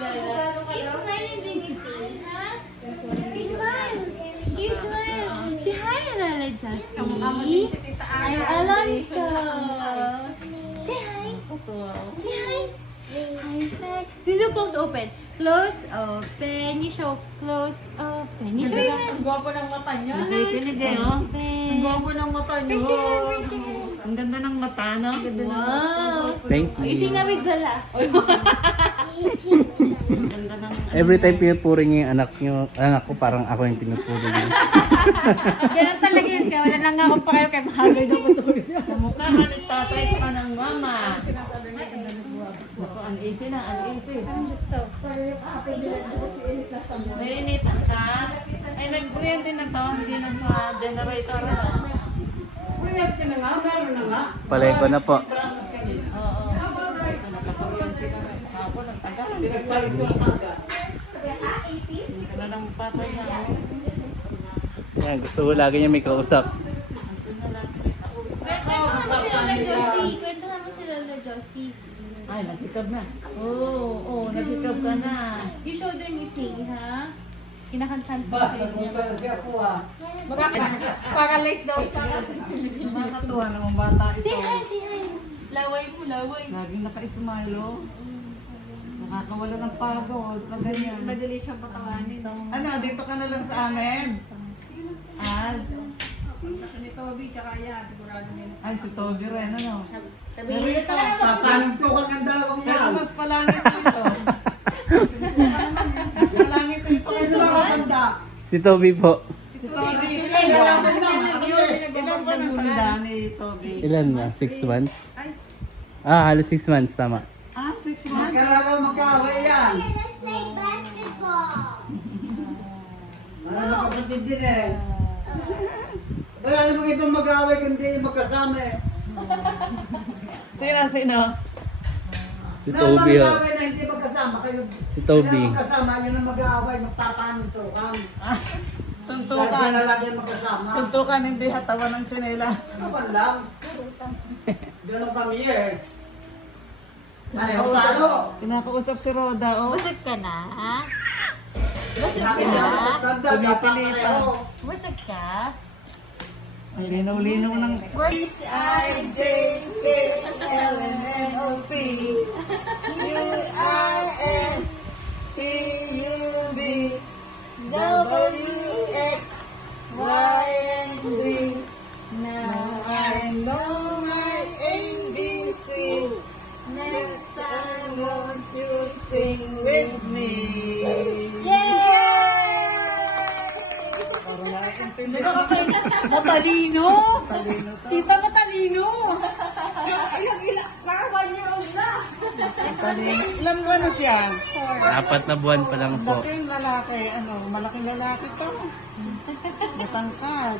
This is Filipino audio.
Lola. Smile din ni Sin, ha? Smile. Smile. Si hi, Lola Justin. I'm Alonso. Say hi. Say hi. Hi, hi. Dito close open. Close open. You show close open. You show your hand. Ang gwapo ng mata niya. Nakikinig eh, oh. Ang gwapo ng mata niya. Raise your hand, raise your hand. Ang ganda ng mata, no? Wow. Thank you. Ising na with Lola. Ang ganda ng... Every time pinupuri niyo yung anak ko, parang ako yung pinupuri niyo. Ganun talaga yun. Kaya wala na nga akong pakil kaya mahagay na ko sa kanya. Mukha ka ni tatay ka ng mama. Naku, uneasy na, uneasy. Nainitan ka? Ay, nag-branding na to, hindi na sa generator. Kuryente na nga, meron na nga. Palay ko na po. Oo. Nakakuryente na rin. Hapon, ang tagal. Pinagpalit ko lang aga. Hindi ka na ng patay na. Yan, gusto ko lagi niya may kausap. Gusto na lang may kausap. Kwento mo si Lola Josie. Ay, nagkikab na. Oo, nagkikab ka na. You show them you sing, ha? Kinakantan ko Ba, sa inyo. napunta na siya po ah. Paralyzed daw siya. Nakakatuwa namang bata ito. Say hi, say hi. Laway mo, laway. Laging naka-smile, oh. Nakakawala ng pagod. Pag ganyan. Madali siyang patawanin. Ano, dito ka na lang sa amin? Al? Ni Toby, tsaka yan. Sigurado nila. Ay, si Toby rin, ano? Sabihin Narito. Papantukan ng dalawang Pero mas palangit dito. Mas palangit dito kayo nakakanda. Si Toby po. Si Toby, ilan ba ng tanda ni Toby? Ilan na? 6 months? Ah, halos 6 months, tama. Ah, 6 months? Magkaway yan. Wala makapatid din eh. Wala namang ibang mag-away kundi magkasama eh. Sino? Si Toby, oh. Mag-away na hindi magkasama kayo. Si Toby. Kaya magkasama, yun ang mag-away, magpapanuntukan. Ah, Lagi suntukan. na lagi magkasama. Suntukan, hindi hatawan ng tsinelas. Kapan lang. Ganun kami eh. Pareho talo. Pinakausap si Roda, oh. Busog ka na, ha? Pumipilitan. Busog ka? Ang linaw-linaw ng... I-J-K-L-M-N-O-P U-R-S-T-U-B W-X-Y-and-Z. Now I know my ABC. Next time won't you sing with me? Parang nakakintindi. Matalino! Talino to. Tita matalino! Parang 1 year old na! Talino. Ilan buwan na siya? 4 na buwan pa lang po. Malaking lalaki. Ano, malaking lalaki to. Matangkad.